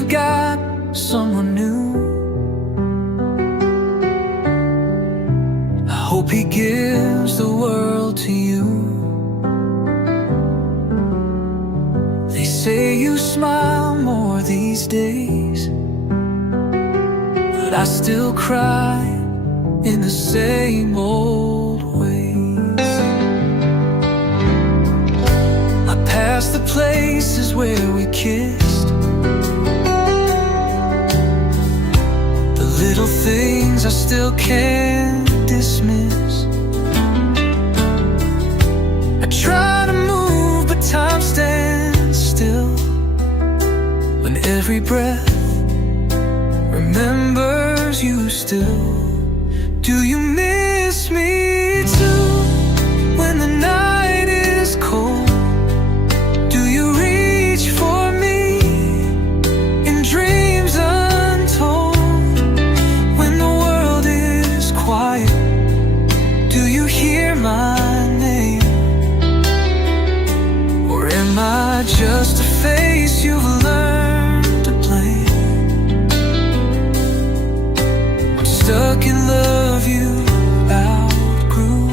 you've got someone new. I hope he gives the world to you. They say you smile more these days, but I still cry in the same old ways. I pass the places where we kissed, the little things I still can't dismiss. I try to move, but time stands still when every breath remembers you still. Do you miss me too when the night is cold? Do you reach for me in dreams untold? When the world is quiet, do you hear my name? Or am I just a face you've learned to blame? I'm stuck in love you outgrew.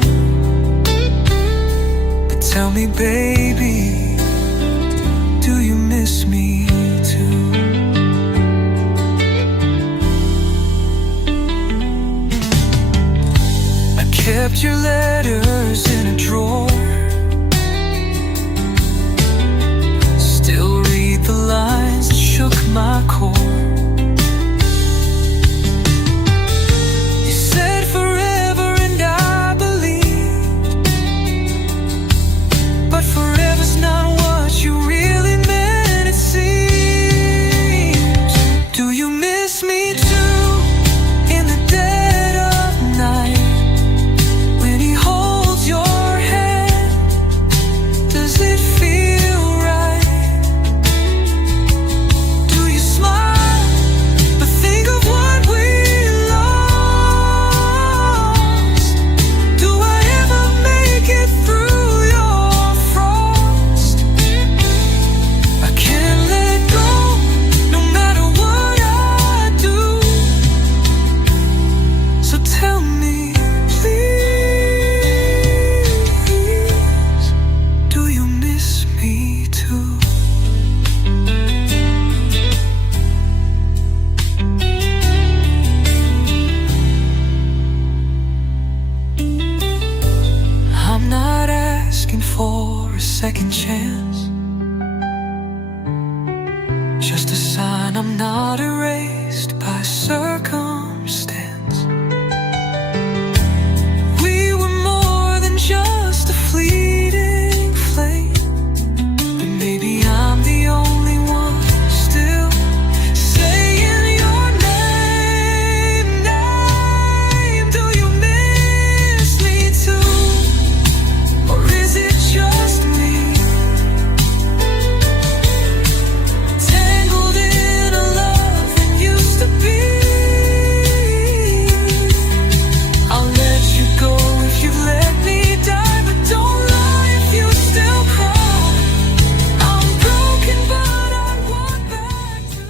But tell me, baby, do you miss me too? I kept your letters in a drawer, still read the lines that shook my core. For a second chance, just a sign I'm not erased by circumstance. We were more than just a fleeting flame, but maybe I'm the only one still saying your name. Do you miss me too? Or is it just me, tangled in a love that used to be? I'll let you go if you let me die, but don't lie if you still cry. I'm broken, but I want back to.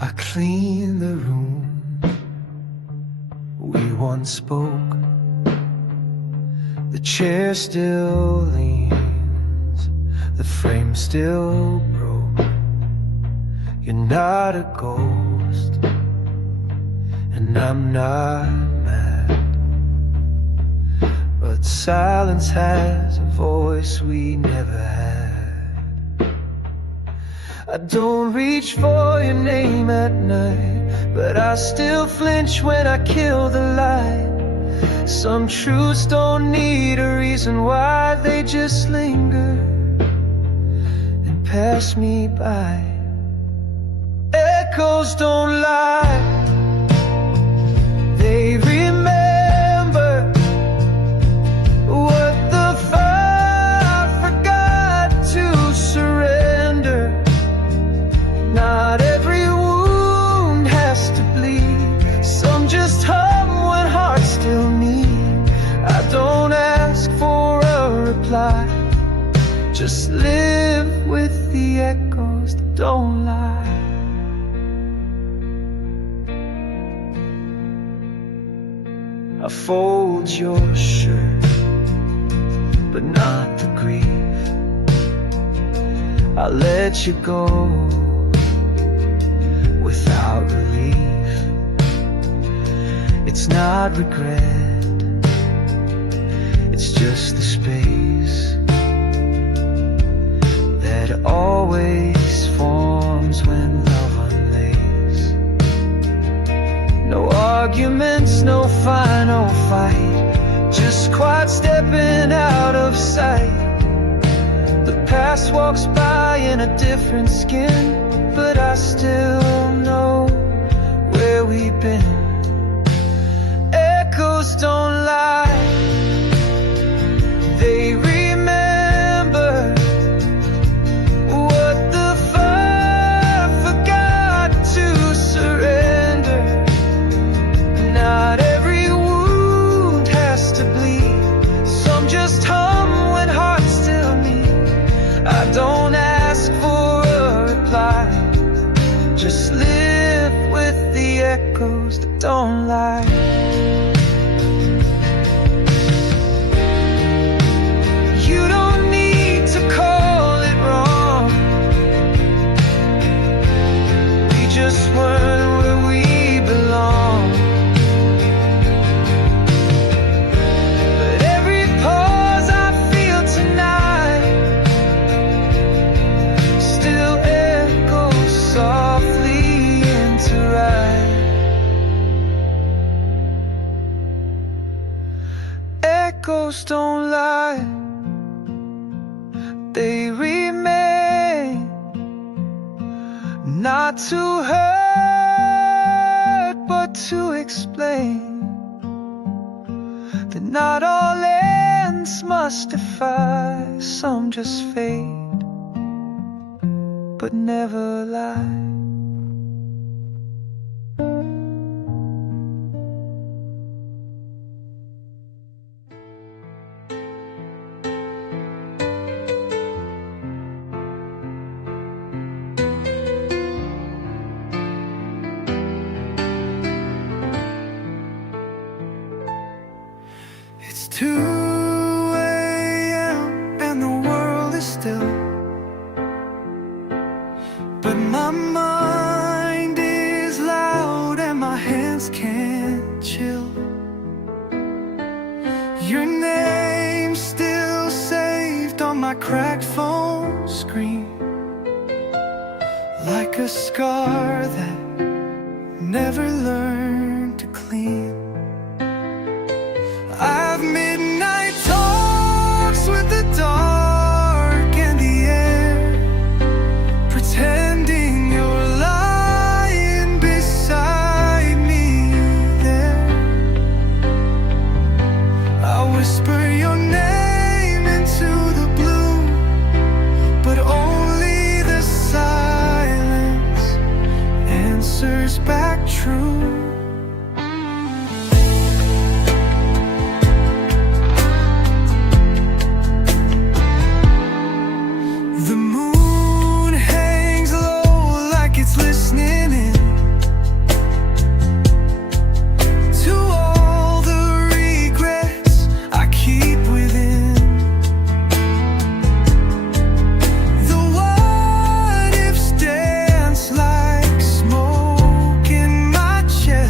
I clean the room we once spoke. The chair still leans, the frame still broke. You're not a ghost, and I'm not mad, but silence has a voice we never had. I don't reach for your name at night, but I still flinch when I kill the light. Some truths don't need a reason why, they just linger and pass me by. Echoes don't lie, they remember what the fire forgot to surrender. Not every wound has to bleed, some just hum when hearts still need. I don't ask for a reply, just live with the the echoes that don't lie. I fold your shirt, but not the grief. I let you go without relief. It's not regret, it's just the space that always forms when love unlays. No arguments, no final fight, just quiet stepping out of sight. The past walks by in a different skin, but I still know where we've been. Echoes don't lie, they remember what the fire forgot to surrender. Not every wound has to bleed, some just hum when hearts still meet. I don't ask for a reply, just live with the echoes that don't lie. Just weren't where we belong. But every pause I feel tonight still echoes softly into right. Echoes don't lie, they remain. Not to hurt, but to explain that not all ends must defy. Some just fade, but never lie. It's 2 a.m. and the world is still, but my mind is loud and my hands can't chill. Your name's still saved on my cracked phone screen, like a scar that never learned to clean. I've midnight talks with the dark and the air, pretending you're lying beside me there. I whisper your name into the blue, but only the silence answers back true. Chest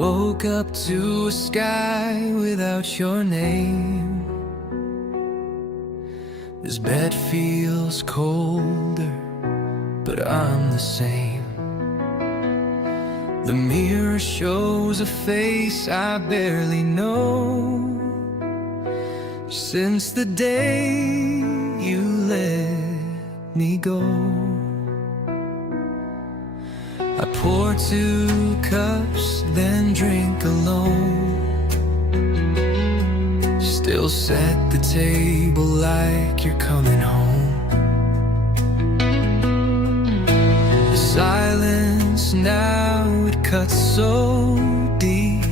woke up to a sky without your name. This bed feels colder, but I'm the same. The mirror shows a face I barely know. Since the day you let me go, I pour 2 cups, then drink alone. Still set the table like you're coming home. The silence now, it cuts so deep.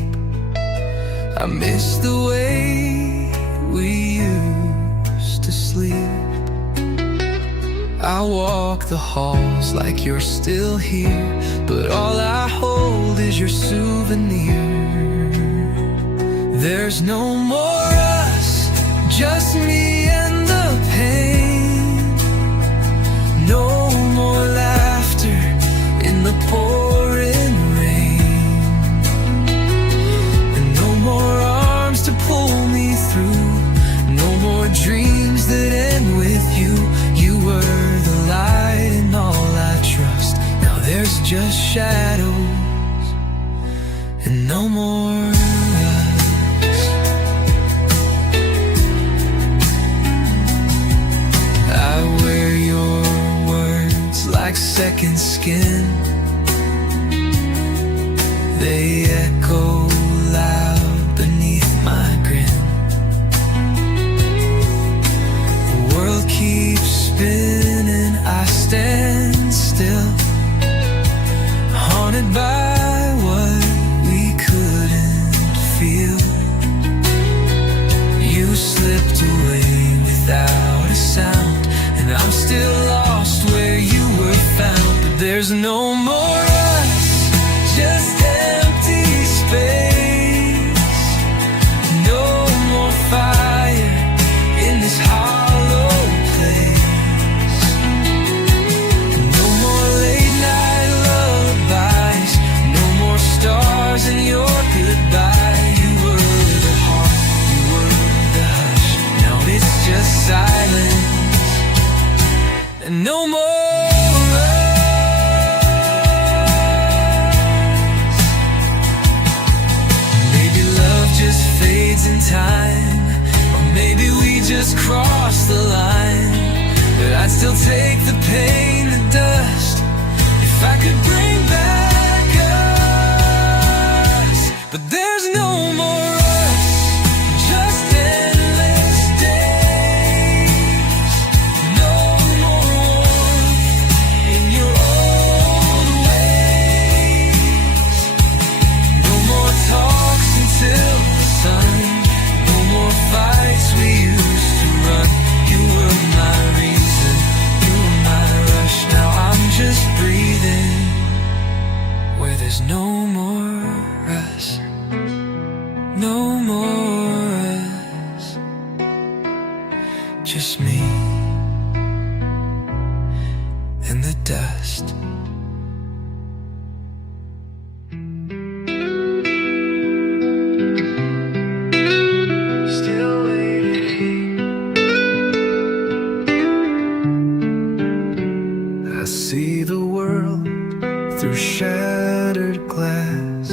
I miss the way we used to sleep. I walk the halls like you're still here, but all I hold is your souvenir. There's no more us, just me and the pain. No more laughter in the pouring rain, and no more arms to pull me through. No more dreams that end with you. You were the light and all I trust. Now there's just shadows and no more us. I wear your words like second skin. They echo loud beneath my grin. The world keeps spinning, I stand still, haunted by what we couldn't feel. You slipped away without a sound, and I'm still lost where you were found. But there's no more us, just empty space. No more fire in this hollow place. No more late night lullabies. No more stars in your goodbye. You were the heart, you were the hush. Now it's just silence and no more us. Maybe love just fades in time, or maybe we just crossed the line. But I'd still take the pain, the dust, if I could bring back us. But there's no more us, just endless days. No more warmth in your old ways. No more talks until the sun. No more fights we used to run. You were my reason, you were my rush. Now I'm just breathing where there's no more us. No more us, just me and the dust. Still waiting. I see the world through shattered glass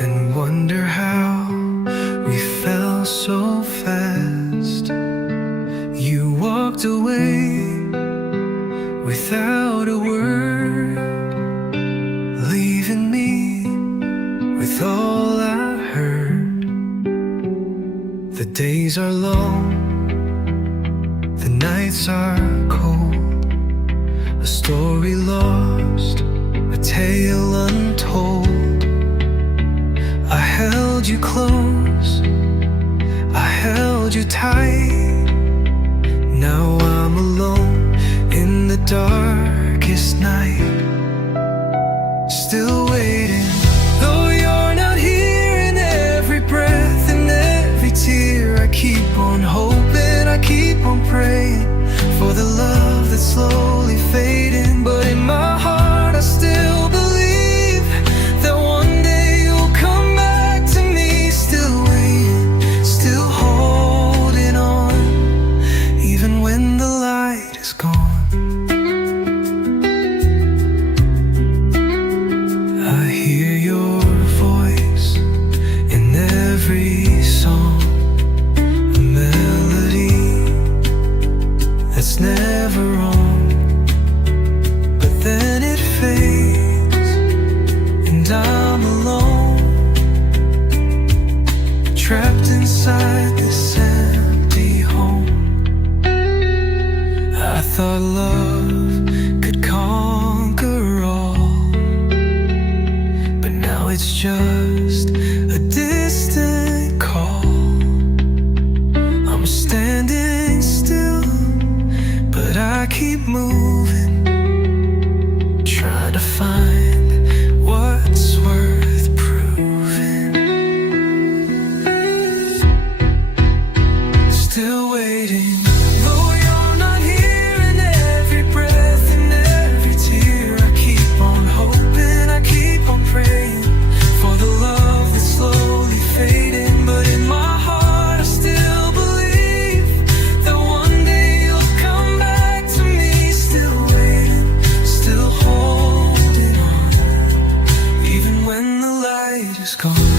and wonder how we fell so fast. You walked away without a word, leaving me with all I heard. The days are long, the nights are cold, a story lost, a tale untold. I held you close, I held you tight. Now I'm alone in the darkest night, still waiting. Though you're not here, in every breath and every tear, I keep on hoping, I keep on praying for the love that's slowly fading. But in my heart I still believe that one day I hear your voice in every song, a melody that's never wrong, but then it fades and I'm alone, trapped inside this empty home. I thought love could conquer all, but now it's just a distant call. I'm standing still, but I keep moving, trying to find what's worth proving. Still waiting, though you're not here, in every breath and every tear. I keep on hoping, I keep on praying for the love that's slowly fading. But in my heart I still believe that one day you'll come back to me. Still waiting, still holding on, even when the light is gone.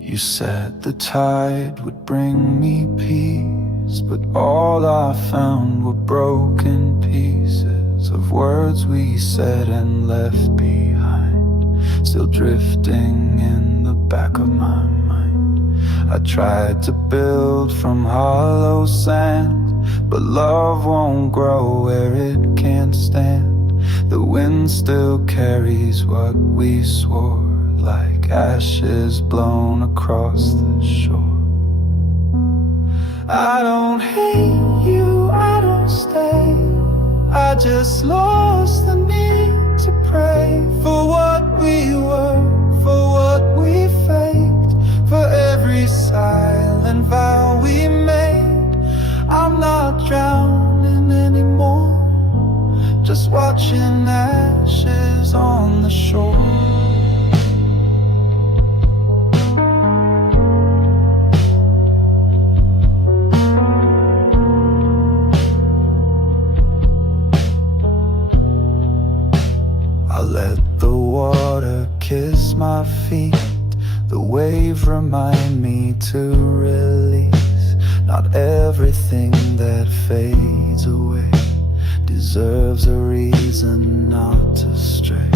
You said the tide would bring me peace, but all I found were broken pieces of words we said and left behind, still drifting in the back of my mind. I tried to build from hollow sand, but love won't grow where it can't stand. The wind still carries what we swore, like ashes blown across the shore. I don't hate you, I don't stay, I just lost the need to pray for what we were, for what we faked, for every silent vow we made. I'm not drowning anymore, just watching ashes on the shore. I let the water kiss my feet, the wave remind me to release. Not everything that fades away deserves a reason not to stray.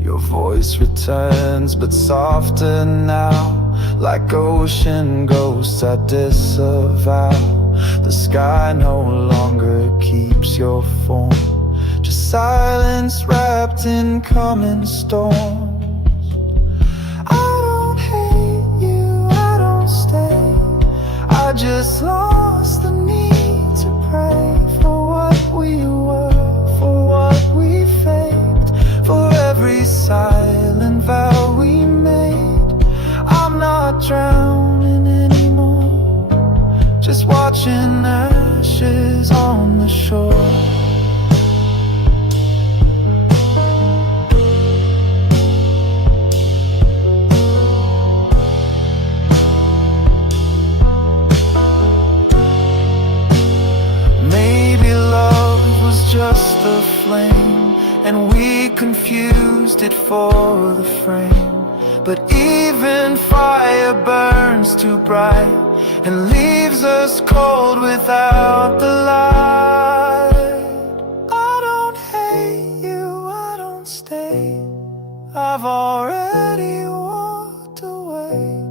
Your voice returns, but softer now, like ocean ghosts I disavow. The sky no longer keeps your form, just silence wrapped in coming storms. I don't hate you, I don't stay, I just lost the need to pray for what we were, for what we faked, for every silent vow we made. I'm not drowning anymore, just watching ashes on the shore. Just a flame, and we confused it for the frame. But even fire burns too bright and leaves us cold without the light. I don't hate you, I don't stay, I've already walked away.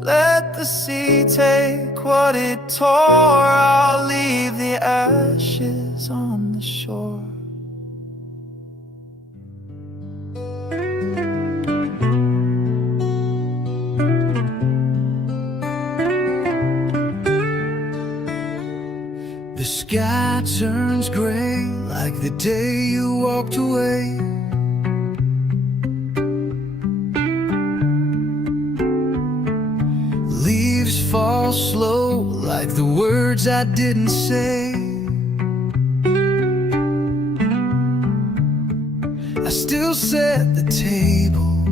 Let the sea take what it tore, I'll leave the ashes on the shore. turns gray like the day you walked away. Leaves fall slow like the words I didn't say. I still set the table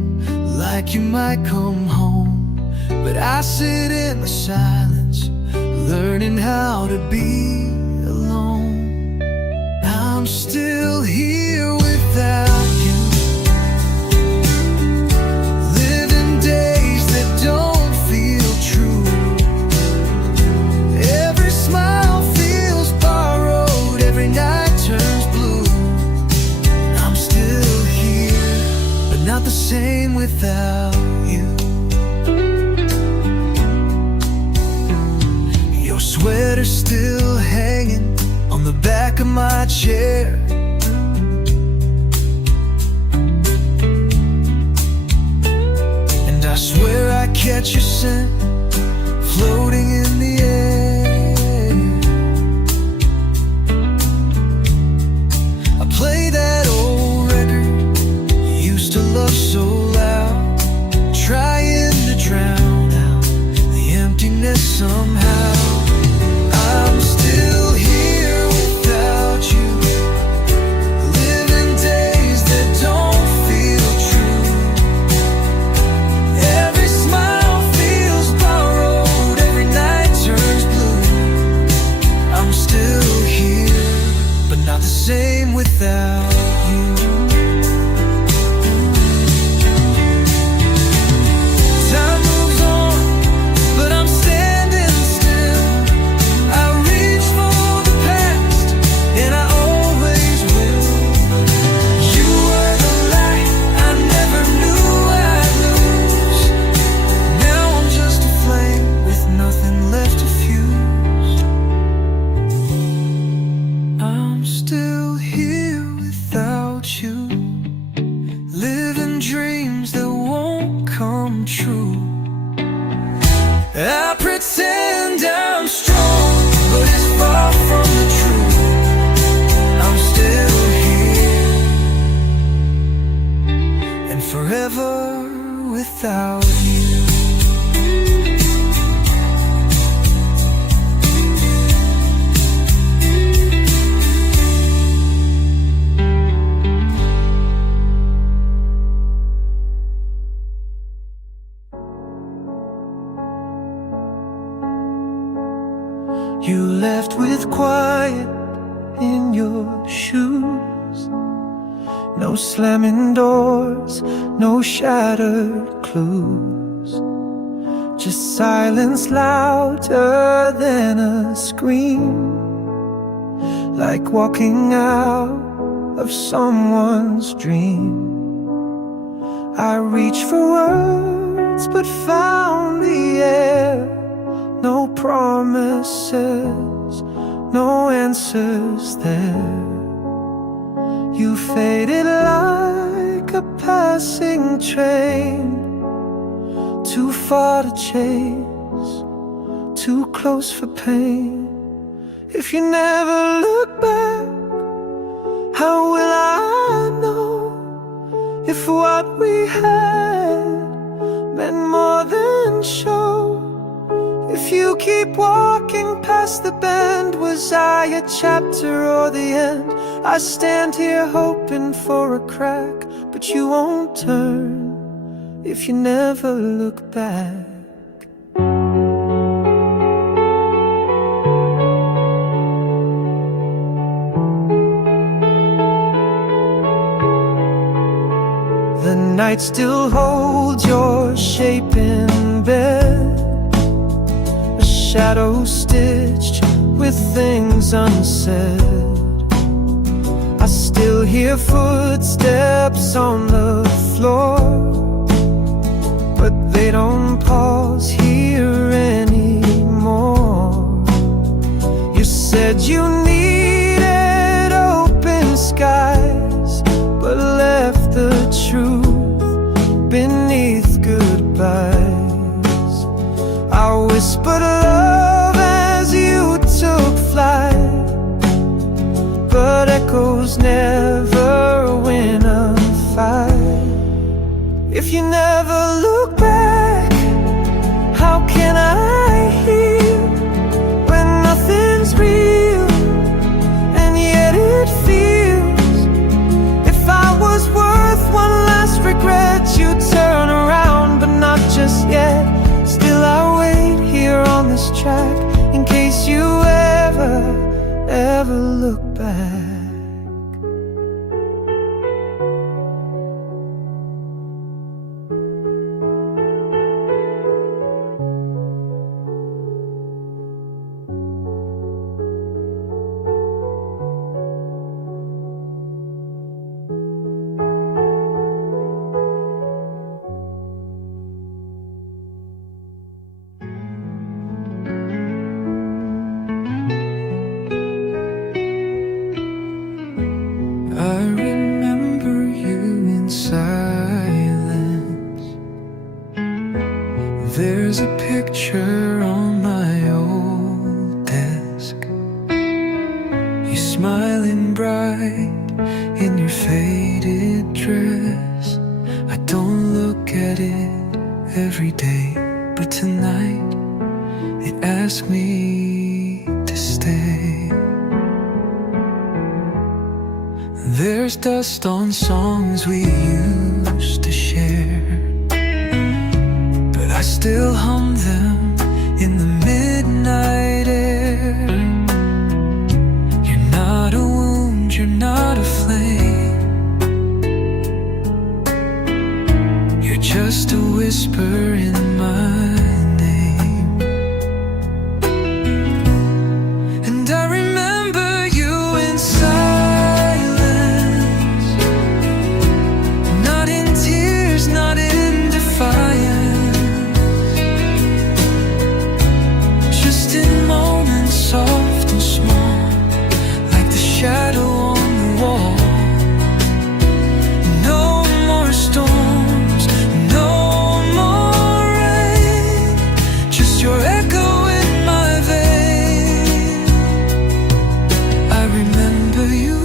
like you might come home, but I sit in the silence, learning how to be alone. I'm still here without you, living days that don't feel true. Every smile feels borrowed, every night turns blue. I'm still here, but not the same without you. Your sweater still hanging on the back of my chair. And I swear I catch your scent floating in the air. I play that old record you used to love so loud, trying to drown out the emptiness somehow. I'm still here without you, living days that don't feel true. Every smile feels borrowed, every night turns blue. I'm still here, but not the same without you. Time moves on, but I'm standing still. I reach for the past, and I always will. You were the light I never knew I'd lose. Now I'm just a flame with nothing left to fuse. I'm still here without you, living dreams that won't come true. I pretend I'm strong, but it's far from the truth. I'm still here, and forever without you. You left with quiet in your shoes, no slamming doors, no shattered clues, just silence louder than a scream, like walking out of someone's dream. I reached for words but found the air. No promises, no answers there. You faded like a passing train, too far to chase, too close for pain. If you never look back, how will I know if what we had meant more than show? If you keep walking past the bend, was I a chapter or the end? I stand here hoping for a crack, but you won't turn if you never look back. The night still holds your shape in bed, a shadow stitched with things unsaid. I still hear footsteps on the floor, but they don't pause here anymore. You said you needed open skies, but left the truth beneath goodbyes. I whispered love as you took flight, heroes never win a fight. If you never look back, how can I heal when nothing's real and yet it feels? If I was worth one last regret, you'd turn around, but not just yet. Still I wait here on this track in case you ever look back. I remember you in silence. There's a picture on my old desk. You smiling bright in your faded dress. I don't look at it every day, but tonight it asked me to stay. There's dust on songs we used to share, but I still hum them in the midnight air. You're not a wound, you're not a flame. You're just a whisper in my name. And I remember you inside, not in defiance, just in moments soft and small, like the shadow on the wall. No more storms, no more rain, just your echo in my vein. I remember you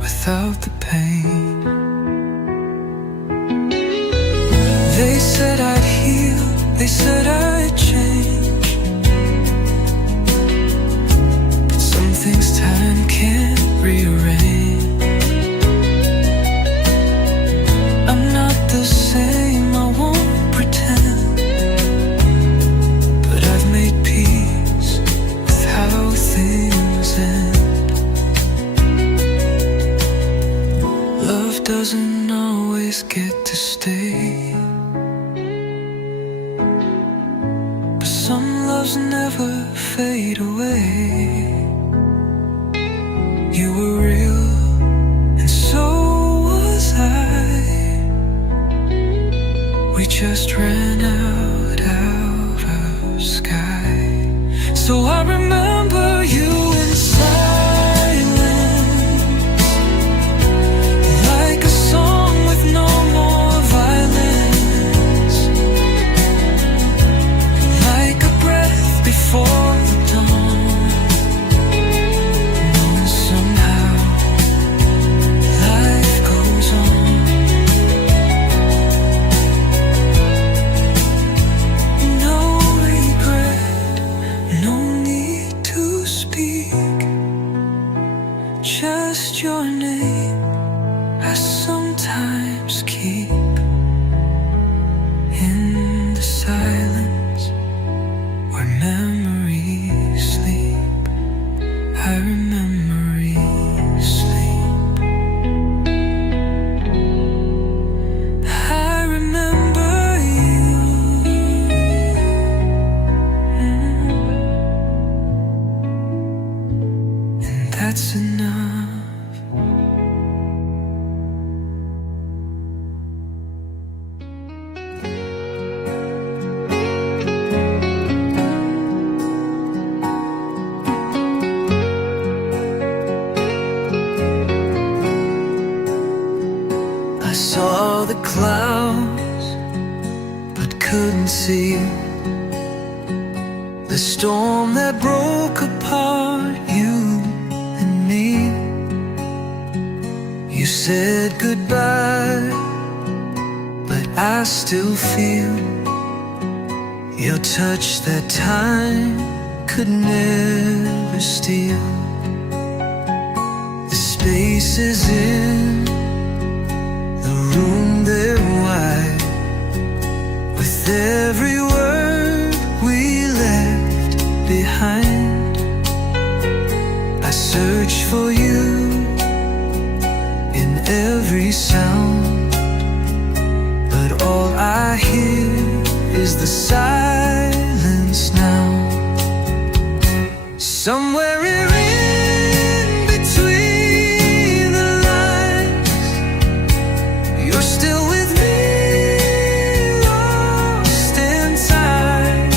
without the pain. They said I'd heal, they said I'd change, but some things time can't rearrange. I'm not the same, I won't pretend, but I've made peace with how things end. Love doesn't always get to stay. Some loves never fade away. You were real, and so was I. We just ran out of sky. So I remember you in silence, like a song with no more violence, like a breath before the dawn. And somehow life goes on. No regret, no need to speak, just your name I sometimes keep in the silence where memories sleep. I memories sleep. I remember you, and that's enough. I saw the clouds, but couldn't see the storm that broke apart you and me. said goodbye, but I still feel your touch that time could never steal. The spaces in the room, they're wide with every word we left behind. I search for you in every sound, but all I hear is the silence now. Somewhere in between the lines, you're still with me, lost in time.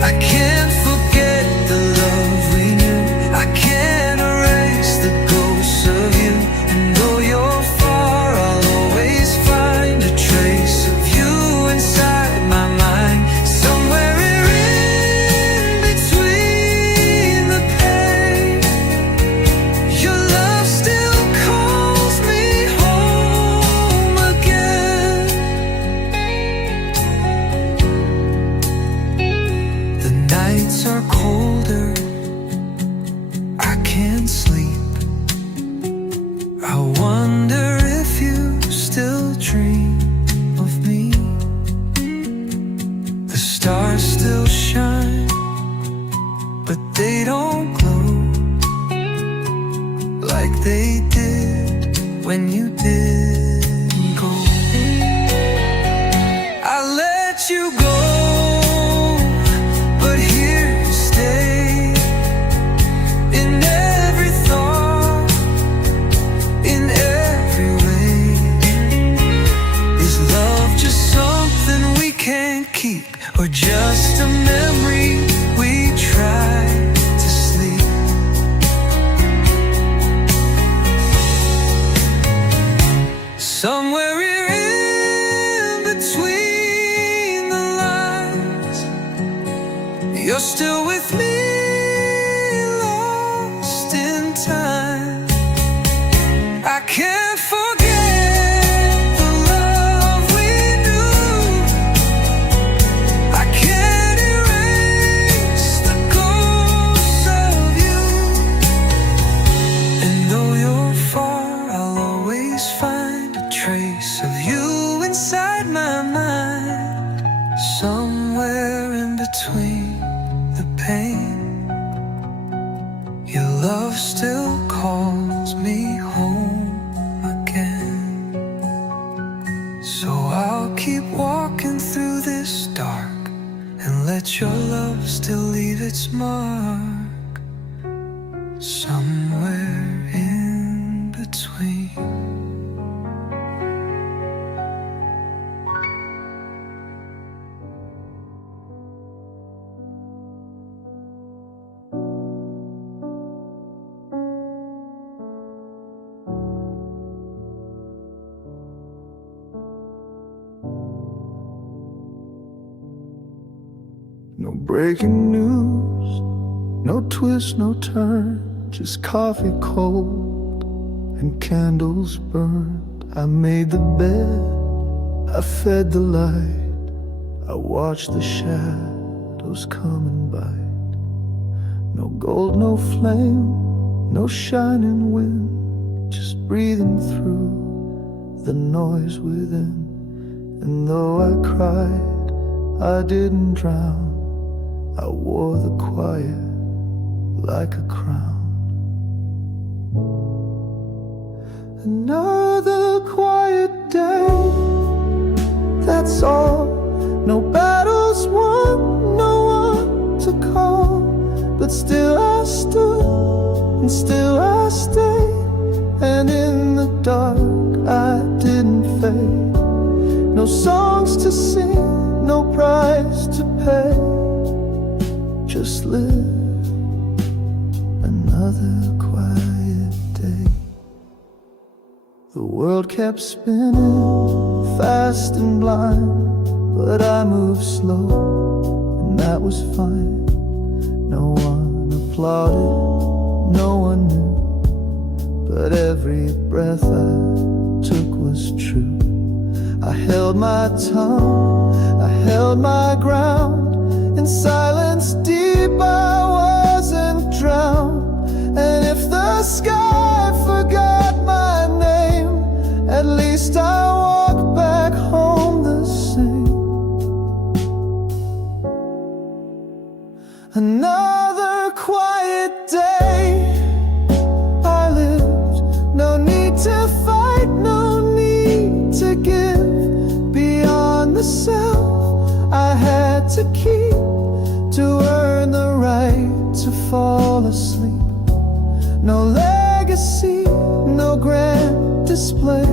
I can't forget the love we knew, I can't erase the ghosts of you. And though you're far, I'll always find a trace of you inside my mind. Somewhere in between the pain, your love still calls me home again. The nights are colder, I can't sleep. I wonder if you still dream of me. The stars still shine, but they don't glow like they did when you didn't go. I let you go, but here you stay, in every thought, in every way. Is love just something we can't keep, or just a memory we try to sleep? Somewhere in between the lines, you're still with me, lost in time. I can't forget the love we knew, I can't erase the ghosts of you. And though you're far, I'll always find a trace of you inside my mind. Somewhere in between the pain, your love still calls me home again. So I'll keep walking through this dark and let your love still leave its mark. Somewhere in between. No breaking news, no twist, no turn, just coffee cold and candles burned. I made the bed, I fed the light, I watched the shadows come and bite. No gold, no flame, no shining wind, just breathing through the noise within. And though I cried, I didn't drown, I wore the quiet like a crown. Another quiet day, that's all. No battles won, no one to call. But still I stood, and still I stayed. And in the dark I didn't fade. No songs to sing, no price to pay. Just live another quiet day. The world kept spinning, fast and blind, but I moved slow, and that was fine. No one applauded, no one knew, but every breath I took was true. I held my tongue, I held my ground. In silence deep I wasn't drowned. And if the sky forgot my name, at least I walked back home the same. Another quiet day I lived. No need to fight, no need to give. Beyond the self I had to keep, to earn the right to fall asleep. No legacy, no grand display,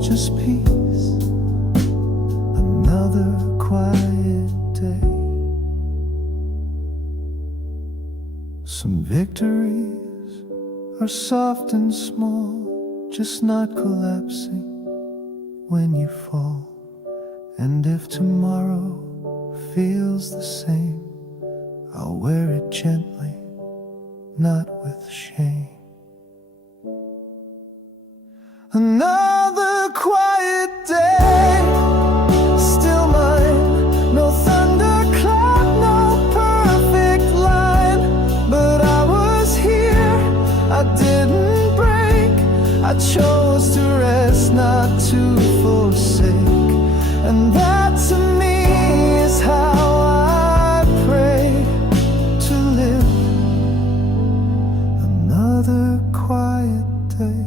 just peace. Another quiet day. Some victories are soft and small, just not collapsing when you fall. And if tomorrow feels the same, I'll wear it gently, not with shame. Another quiet day, still mine. No thunderclap, no perfect line, but I was here, I didn't break. I chose to rest, not to forsake. And that to me is how I pray to live. Another quiet day.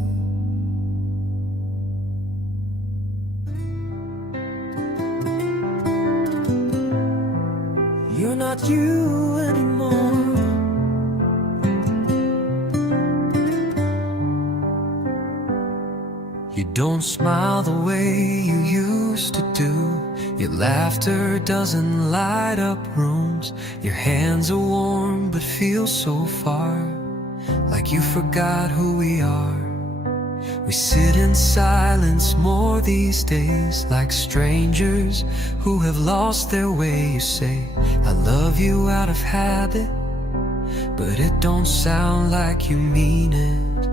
You're not you anymore. You don't smile the way you used to do. Your laughter doesn't light up rooms. Your hands are warm but feel so far, like you forgot who we are. We sit in silence more these days, like strangers who have lost their way. You say, I love you out of habit, but it don't sound like you mean it.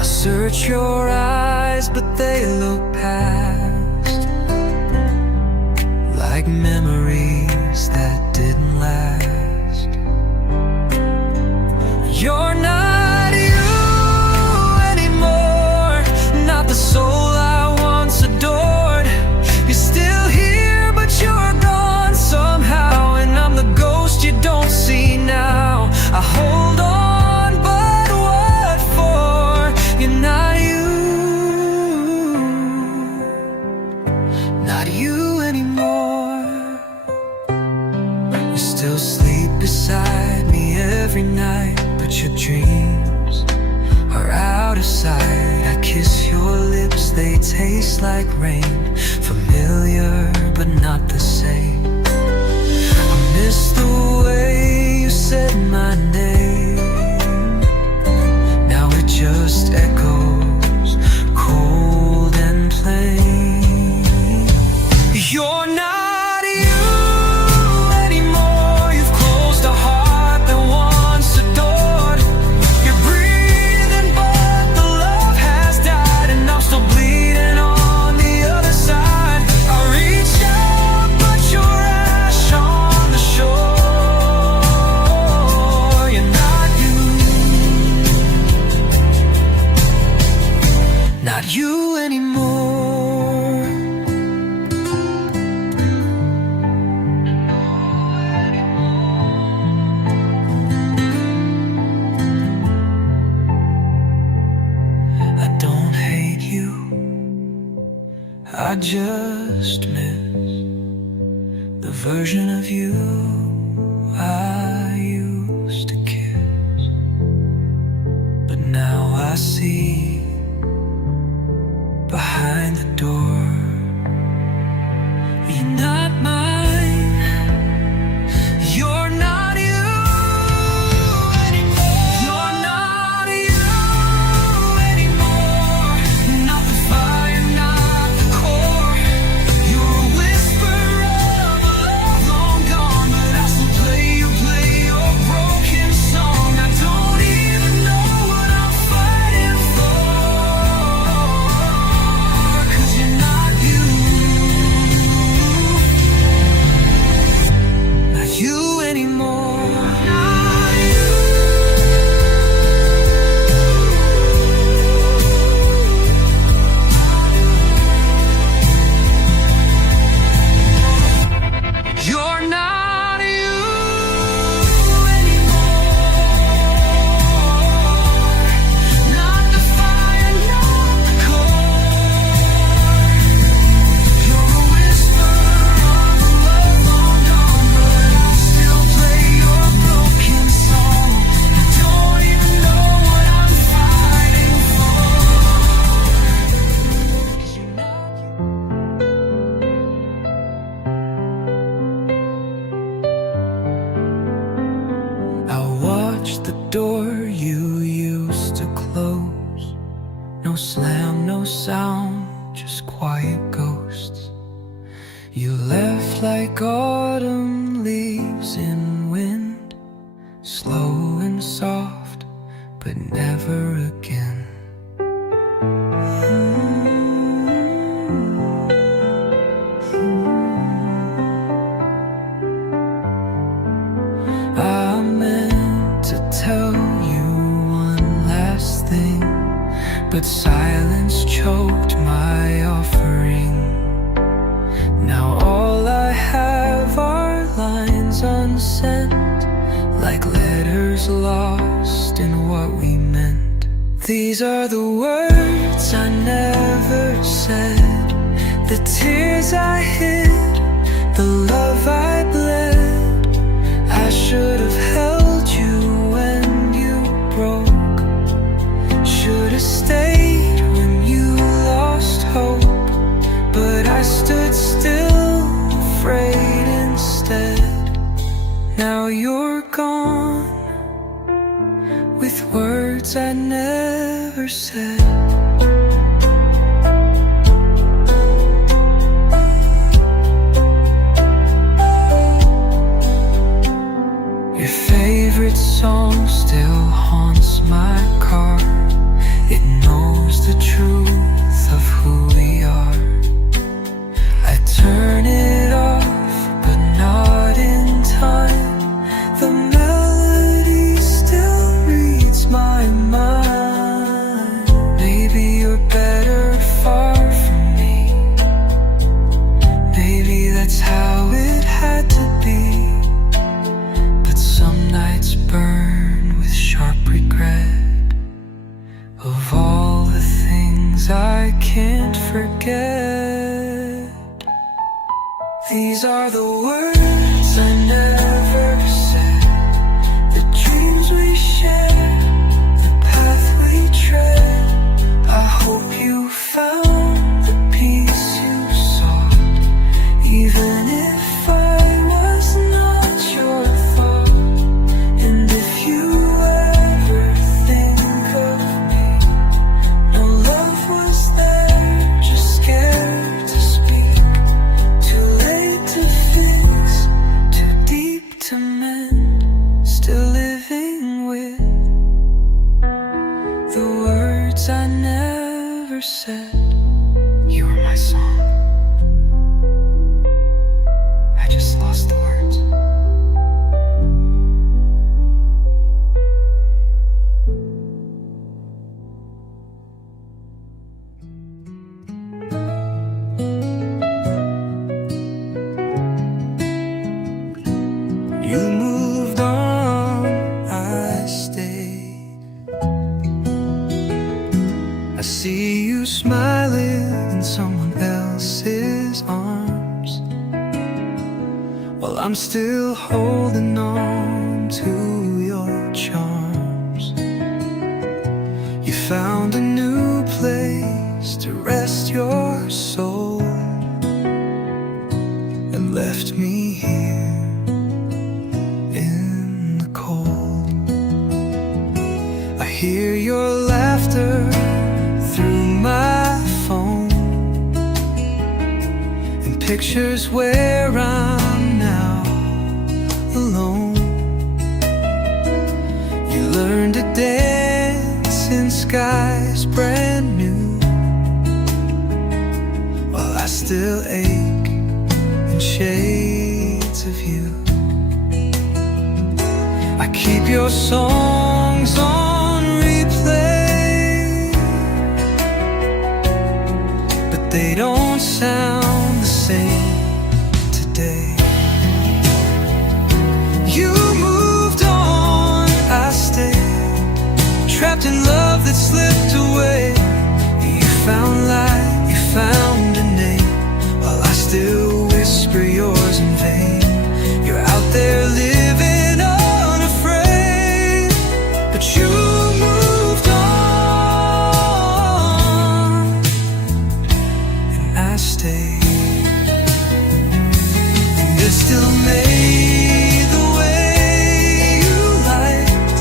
I search your eyes, but they look past, like memories that didn't last. You're not you anymore, not the soul I once adored. You're still here, but you're gone somehow, and I'm the ghost you don't see now. I hold on, but what for? You're not you, not you anymore. You still sleep beside me every night, but your dreams are out of sight. I kiss your lips, they taste like rain, familiar but not the same. I miss the way you said my name. Now it just echoes, cold and plain. You're not you anymore. You've closed a heart that once adored. You're breathing, but the love has died, and I'm still bleeding on the other side. I reached out, but you're ash on the shore. You're not you, not you anymore. I don't hate you, I just miss the version of you I used to kiss. But now I see behind the door, you're not mine. You're not you anymore. You're not you anymore. Not the fire, not the core. You're a whisper of a love long gone, but I still play your broken song. I don't even know what I'm fighting door you used to close. No slam, no sound, just quiet ghosts. You left like autumn leaves in wind, slow and soft, but never again. I meant to tell you one last thing, but silence choked my offering. Now all I have are lines unsent, like letters lost in what we meant. These are the words I never said, the tears I hid, the love I bled. I should have held you when you broke, should have stayed when you lost hope. But I stood still, afraid instead. Now you're gone, with words I never said. Your favorite song still haunts my car. It knows the truth of who we are. I turn it off, but not in time. The melody still reads my mind. Maybe you're better far from me. Maybe that's how it had to be. But some nights burn with sharp regret of all the things I can't forget. These are the words I never said, the dreams we share, the path we tread. I hope you found the peace you sought, even if I was not your thought. And if you ever think of me, no love was there, just scared to speak. Too late to fix, too deep to mend. Still living with the words I never said. You were my song, I just lost the words. You moved on, I stayed. I see you smiling in someone else's arms, while I'm still holding on to your charms. You found a new place to rest your soul, and left me here in the cold. I hear your laughter through my phone, and pictures where I'm now alone. You learned to dance in skies brand new, while I still ache in shades of you. I keep your songs on replay, but they don't sound the same today. You moved on, I stayed, trapped in love that slipped away. You found light, you found a name, while I still whisper yours in vain. You're out there living unafraid, but you moved on, and I stayed. And you still made the way you liked,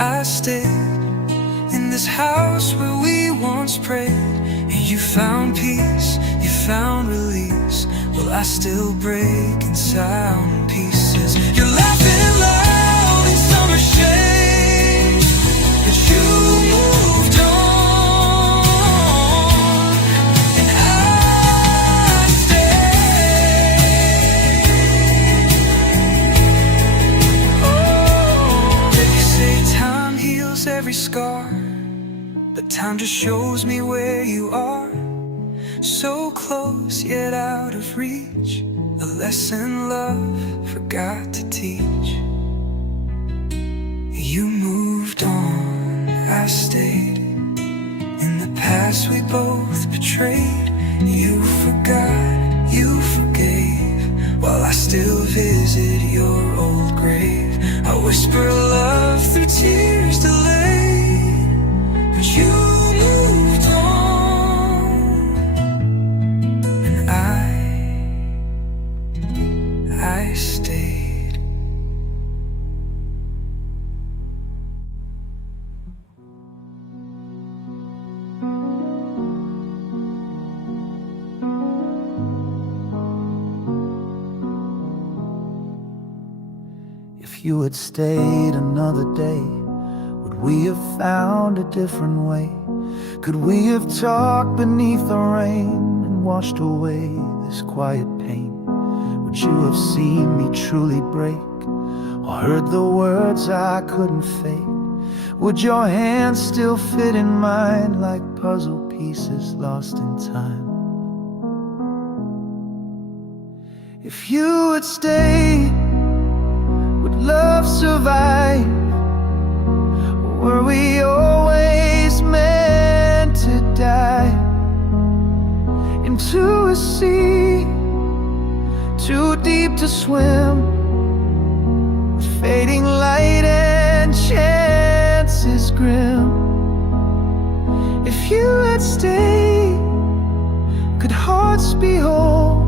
I stayed in this house where we once prayed, and you found peace, you found release. Well, I still break in silent pieces. You're laughing loud in summer shade, but you moved on, and I stayed. Oh, they say time heals every scar, but time just shows me where you are. So close yet out of reach, a lesson love forgot to teach. You moved on, I stayed. In the past we both betrayed. You forgot, you forgave, while I still visit your old grave. I whisper love through tears delayed, but you moved on, and I stayed. If you had stayed another day, would we have found a different way? Could we have talked beneath the rain and washed away this quiet pain? Would you have seen me truly break, or heard the words I couldn't fake? Would your hands still fit in mine like puzzle pieces lost in time? If you had stayed, would love survive? Or were we always meant to die into a sea too deep to swim, with fading light and chances grim? If you had stayed, could hearts be whole?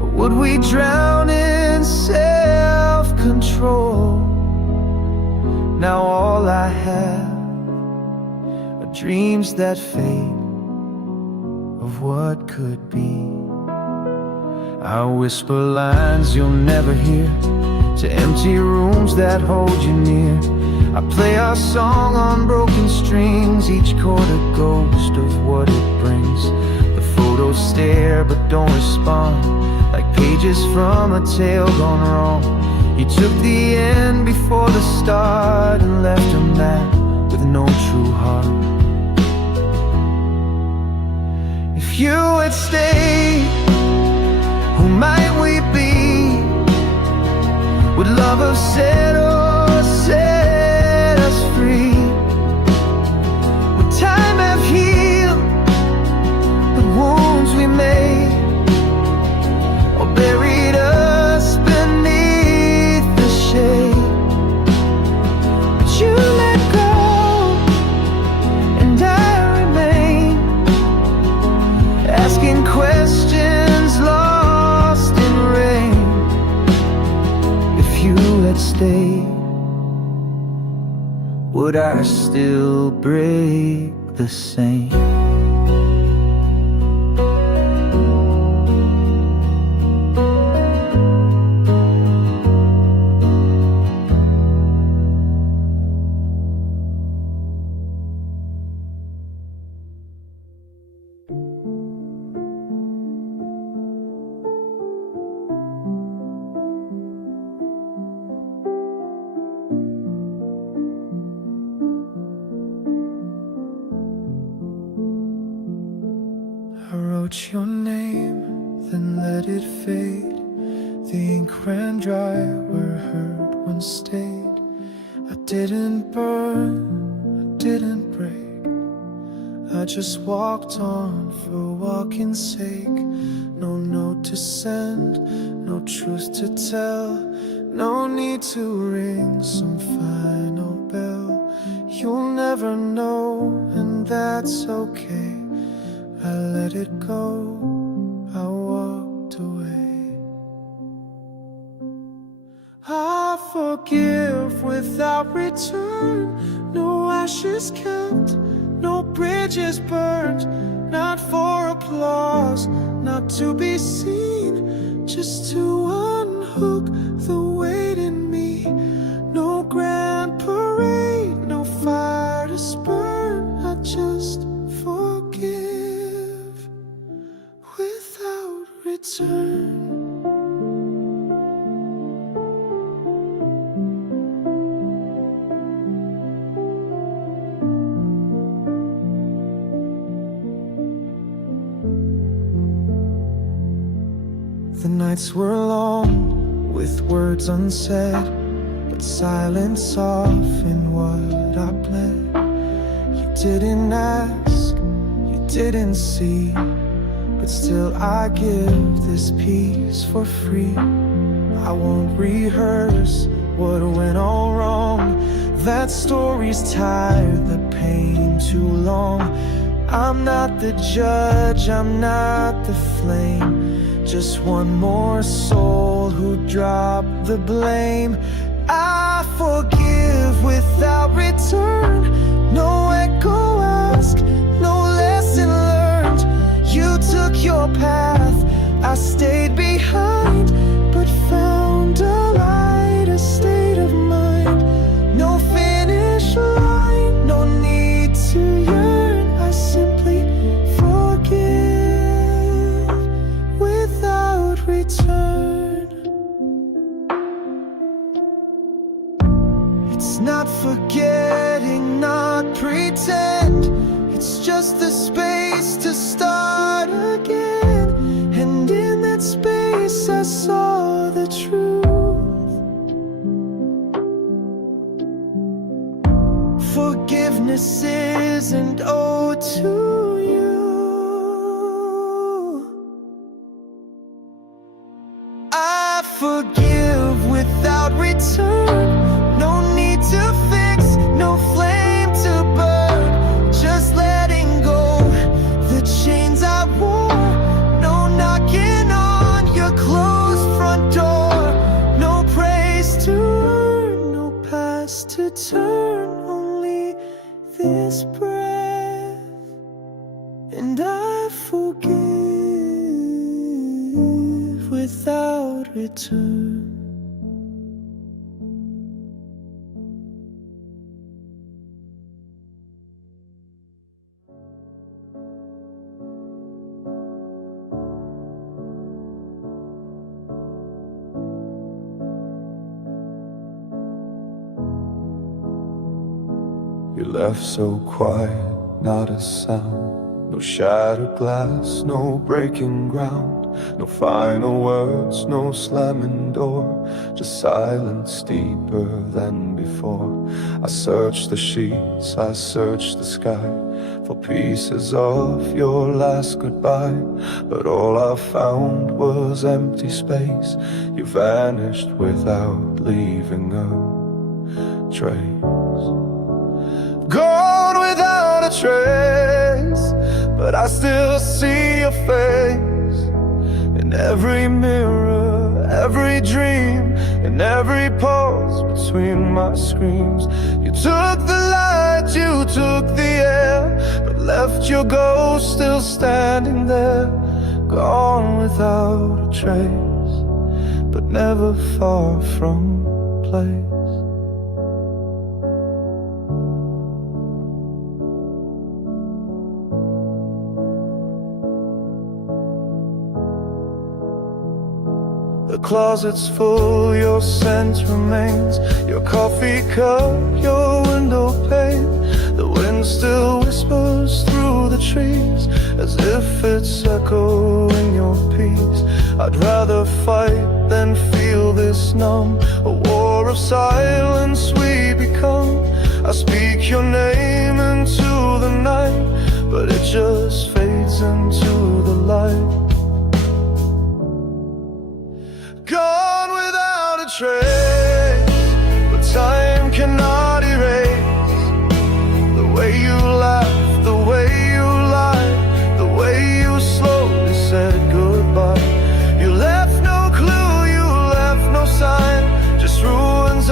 Or would we drown in self-control? Now all I have are dreams that fade of what could be. I whisper lines you'll never hear to empty rooms that hold you near. I play our song on broken strings, each chord a ghost of what it brings. The photos stare but don't respond, like pages from a tale gone wrong. You took the end before the start and left a man with no true heart. If you had stayed, who might we be? Would love have set or set us free? Would time have healed the wounds we made, or buried us beneath the shade? But you let go, and I remain, asking questions lost in rain. If you had stayed, would I still break the same? I wrote your name, then let it fade. The ink ran dry where hurt once stayed. I didn't burn, I didn't break. I just walked on for walking's sake. No note to send, no truth to tell, no need to ring some final bell. You'll never know, and that's okay. I let it go, I walked away. I forgive without return. No ashes kept, no bridges burned. Not for applause, not to be seen, just to unhook the weight in me. No grand parade, no fire to spurn. I just forgive without return. The nights were long, with words unsaid, but silence softened what I pled. You didn't ask, you didn't see, but still I give this piece for free. I won't rehearse what went all wrong. That story's tired, the pain too long. I'm not the judge, I'm not the flame, just one more soul who dropped the blame. I forgive without return. No echo asked, no lesson learned. You took your path, I stayed behind, but found a light, a state of mind. No finish line, no need to yearn. I simply forgive without return. It's not forgetting, not pretend. It's just the space to start again. And in that space I saw the truth. Forgiveness isn't owed to you. I forgive without return. No need to fix, no flame to burn. Just letting go the chains I wore. No knocking on your closed front door. No praise to earn, no past to turn. Only this breath, and I forgive without return. You left so quiet, not a sound. No shattered glass, no breaking ground. No final words, no slamming door. Just silence deeper than before. I searched the sheets, I searched the sky for pieces of your last goodbye, but all I found was empty space. You vanished without leaving a trace. Gone without a trace, but I still see your face in every mirror, every dream, in every pause between my screams. You took the light, you took the air, but left your ghost still standing there. Gone without a trace, but never far from place. The closet's full, your scent remains. Your coffee cup, your window pane. The wind still whispers through the trees, as if it's echoing your peace. I'd rather fight than feel this numb. A war of silence we become. I speak your name into the night, but it just fades into the light. Gone without a trace, but time cannot erase the way you laughed, the way you lied, the way you slowly said goodbye. You left no clue, you left no sign, just ruins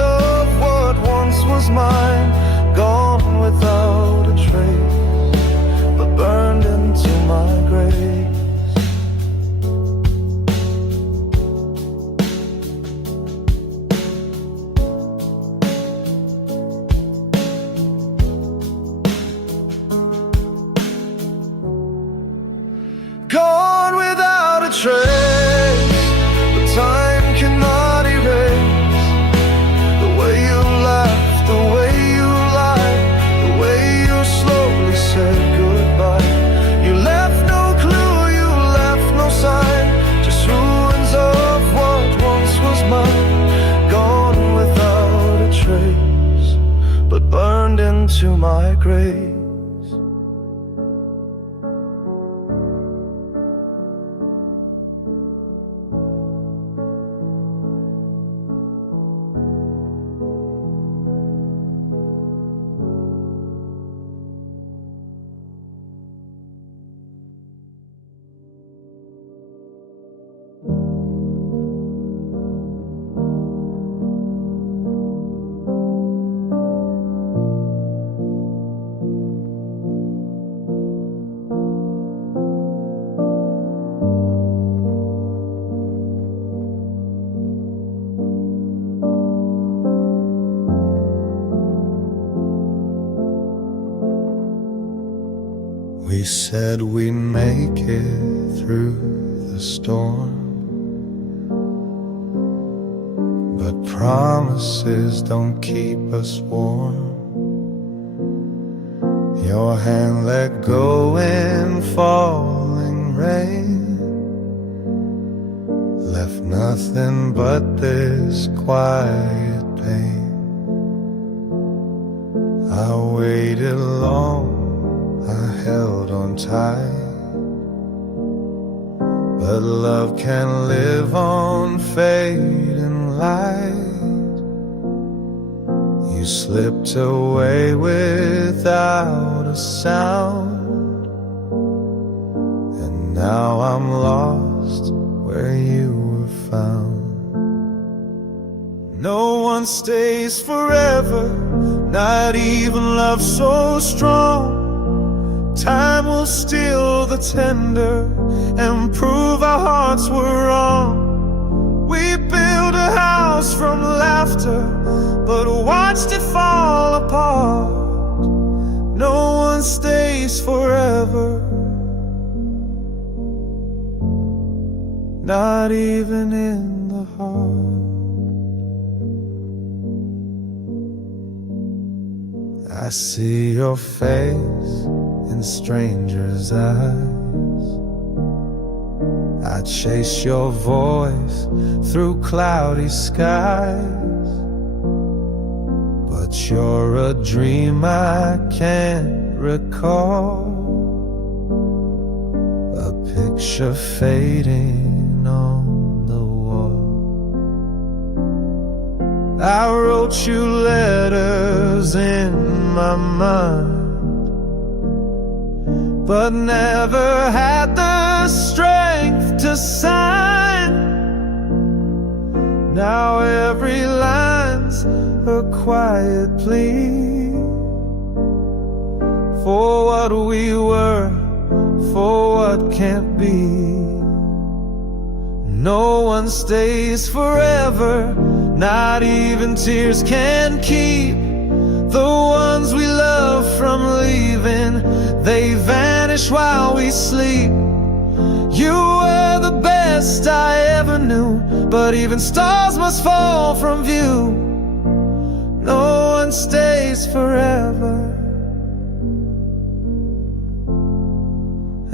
trace, but burned into my grave. We said we'd make it through the storm, but promises don't keep us warm. Your hand let go in falling rain, left nothing but this quiet pain. I waited long, I held on tight, but love can live on fading light. You slipped away without a sound, and now I'm lost where you were found. No one stays forever, not even love so strong. Time will steal the tender and prove our hearts were wrong. We built a house from laughter, but watched it fall apart. No one stays forever, not even in the heart. I see your face in strangers' eyes, I chase your voice through cloudy skies, but you're a dream I can't recall, a picture fading on the wall. I wrote you letters in my mind, but never had the strength to sign. Now every line's a quiet plea for what we were, for what can't be. No one stays forever, not even tears can keep the ones we love from leaving. They vanish while we sleep. You were the best I ever knew, but even stars must fall from view. No one stays forever,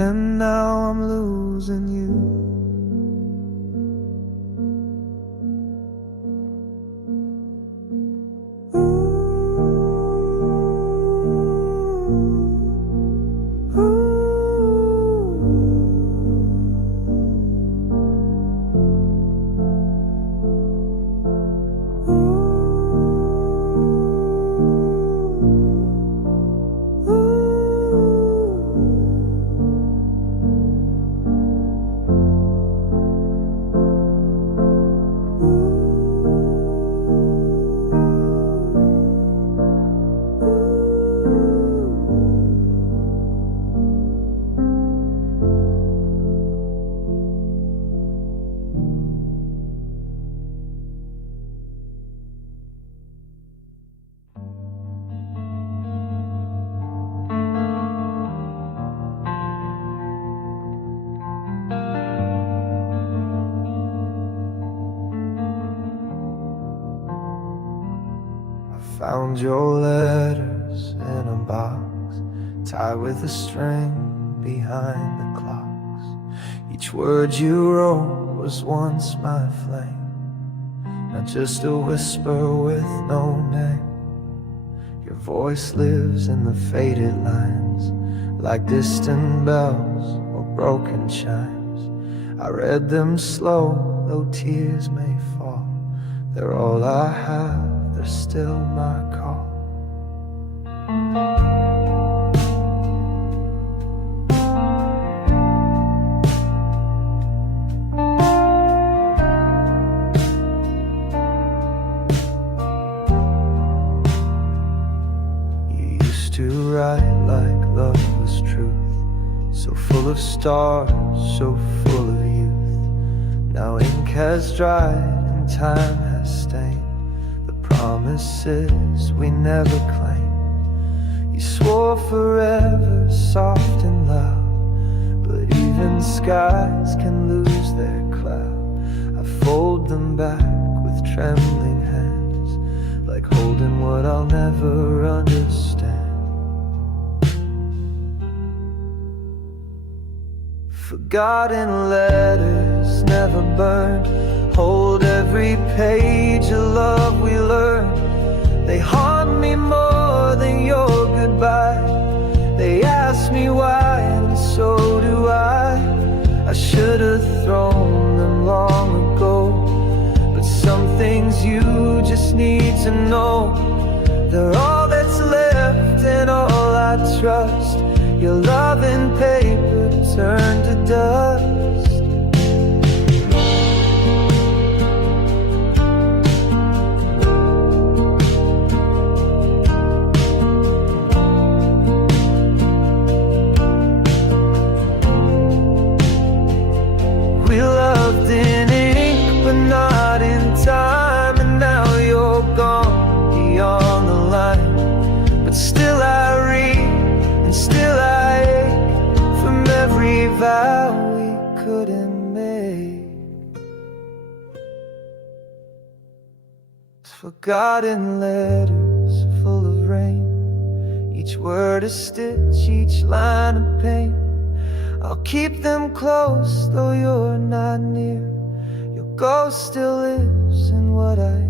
and now I'm losing you. Found your letters in a box, tied with a string behind the clocks. Each word you wrote was once my flame. not just a whisper with no name. Your voice lives in the faded lines, like distant bells or broken chimes. I read them slow, though tears may fall. They're all I have, they're still my call. To write like love was truth, so full of stars, so full of youth. Now ink has dried and time has stained the promises we never claimed. You swore forever, soft and loud, but even skies can lose their cloud. I fold them back with trembling hands, like holding what I'll never understand. Forgotten letters never burned, hold every page of love we learned. They haunt me more than your goodbye. They ask me why, and so do I. I should have thrown them long ago, but some things you just need to know. They're all that's left and all I trust. Your love and paper turned to dust. We loved in ink, but not in time. And now you're gone beyond the line, but still I read and still I ache from every vow we couldn't make. Forgotten letters full of rain, each word a stitch, each line a pain. I'll keep them close though you're not near. Your ghost still lives in what I